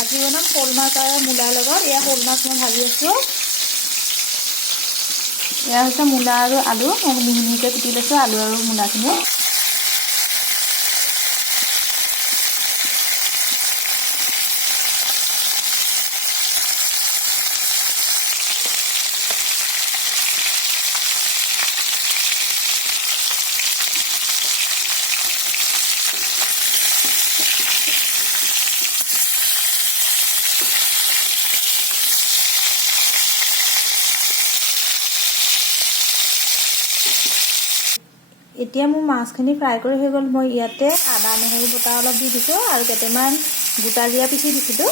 আজি বনাম শ'ল মাছ আৰু মূলাৰ লগত। এয়া শ'ল মাছ মই ভাজি আছোঁ। এয়া হৈছে মূলা আৰু আলু। মই মিহি মিহিকৈ কুটি লৈছোঁ আলু আৰু মূলাখিনি। এতিয়া মোৰ মাছখিনি ফ্ৰাই কৰি হৈ গ'ল। মই ইয়াতে আদা নহৰু বটা অলপ দি দিছোঁ আৰু কেইটামান গোটা জিৰা পিচি দিছিলোঁ।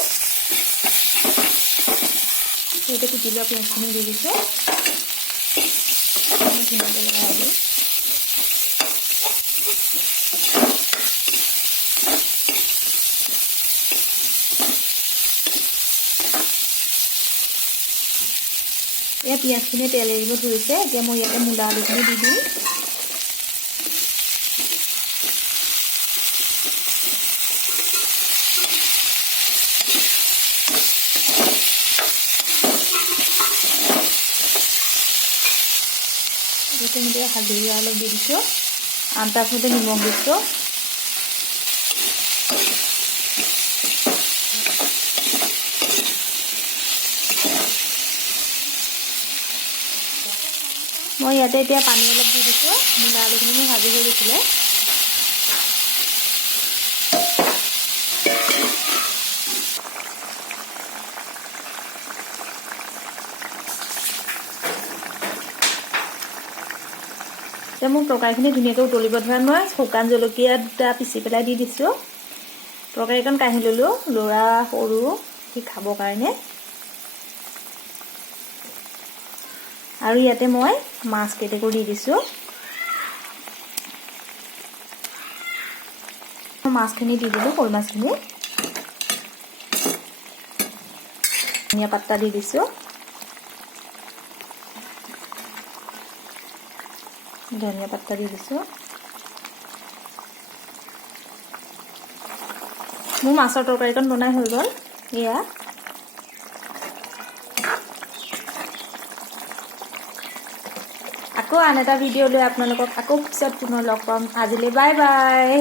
ইয়াতে কুটি লোৱা পিঁয়াজখিনি দি দিছোঁ। ধুনীয়াকৈ লগাই দিওঁ। এয়া পিঁয়াজখিনি তেল এৰিব ধৰিছে। এতিয়া মই ইয়াতে মূলা আলুখিনি দি দিওঁ। তেনেকৈ হালধি অলপ দি দিছোঁ। আন্দাজমতে নিমখ দিছোঁ। মই ইয়াতে এতিয়া পানী অলপ দি দিছোঁ। মূলা আলুখিনি ভাজি হৈ গৈছিলে। এতিয়া মোক তৰকাৰীখিনি ধুনীয়াকৈ উতলিব ধৰা মই শুকান জলকীয়া দুটা পিচি পেলাই দি দিছোঁ। তৰকাৰীকণ কাঢ়ি ল'লোঁ। ল'ৰা সৰু সি খাবৰ কাৰণে। আৰু ইয়াতে মই মাছ কেইটাকো দি দিছোঁ। মাছখিনি দি দিলোঁ, শ'ল মাছখিনি। ধনিয়া পাত্তা দি দিছোঁ। ধনিয়া পাত্তা দি দিছোঁ। মোৰ মাছৰ তৰকাৰীকণ বনাই হৈ গ'ল। এয়া আকৌ আন এটা ভিডিঅ' লৈ আপোনালোকক আকৌ পিছত পুনৰ লগ পাম। আজিলৈ বাই বাই।